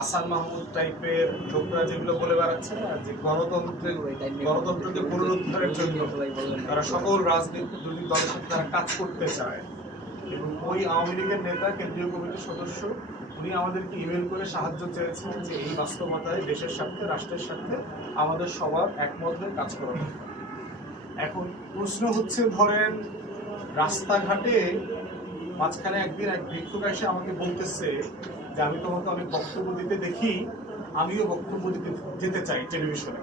হাসান মাহমুদ টাইপের লোকরা যেগুলো বলে বেড়াচ্ছে না যে গণতন্ত্রকে পুনরুদ্ধারের জন্য তারা সকল রাজনৈতিক দলের সাথে তারা কাজ করতে চায়। এবং ওই আওয়ামী লীগের নেতা, কেন্দ্রীয় কমিটির সদস্য, উনি আমাদেরকে ইমেল করে সাহায্য চেয়েছেন যে এই বাস্তবতায় দেশের স্বার্থে, রাষ্ট্রের স্বার্থে আমাদের সবার একমত হয়ে কাজ করা। এখন প্রশ্ন হচ্ছে, ধরেন রাস্তাঘাটে মাঝখানে একদিন এক ভিক্ষুক এসে আমাকে বলতেছে যে আমি তোমাকে অনেক বক্তব্য দিতে দেখি, আমিও বক্তব্য দিতে যেতে চাই টেলিভিশনে।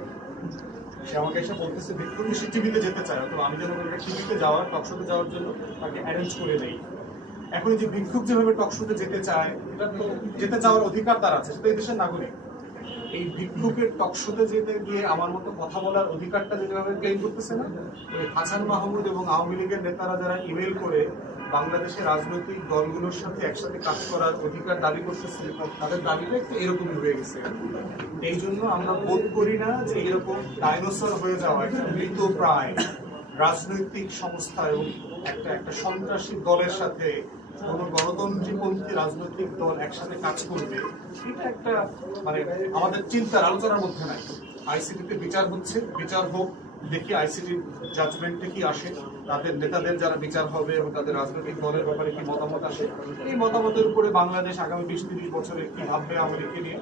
সে আমাকে এসে বলতেছে ভিক্ষুক সে টিভিতে যেতে চায়, তো আমি যেন টিভিতে যাওয়ার, টকশোতে যাওয়ার জন্য তাকে অ্যারেঞ্জ করে দেই। এখন যে ভিক্ষুক যেভাবে টকশোতে যেতে চায়, এটা তো যেতে চাওয়ার অধিকার তার আছে, সেটা এই দেশের নাগরিক। এই ভিক্ষুকের টকশোতে যেতে গিয়ে আমার মতো কথা বলার অধিকারটা যেভাবে ক্লেম করতেছে না, ওই হাসান মাহমুদ এবং আওয়ামী লীগের নেতারা যারা ইমেল করে বাংলাদেশের রাজনৈতিক দলগুলোর সাথে একসাথে কাজ করার অধিকার দাবি করতেছে, তাদের দাবিটা একটু এরকমই হয়ে গেছে। এই জন্য আমরা বোধ করি না যে এরকম ডাইনোসর হয়ে যাওয়া একটা মৃত প্রায় রাজনৈতিক সংস্থা এবং একটা সন্ত্রাসী দলের সাথে কোনো গণতন্ত্রীপন্থী রাজনৈতিক দল একসাথে কাজ করবে, এটা একটা মানে আমাদের চিন্তার আলোচনার মধ্যে নাই। আইসিটিতে বিচার হচ্ছে, বিচার হোক, দেখি আইসিটির জাজমেন্টে কি আসে, তাদের নেতাদের যারা বিচার হবে এবং তাদের রাজনৈতিক দলের ব্যাপারে কি মতামত আসে, এই মতামতের উপরে বাংলাদেশ আগামী 20-30 বছরে কি ভাববে আওয়ামী লীগকে নিয়ে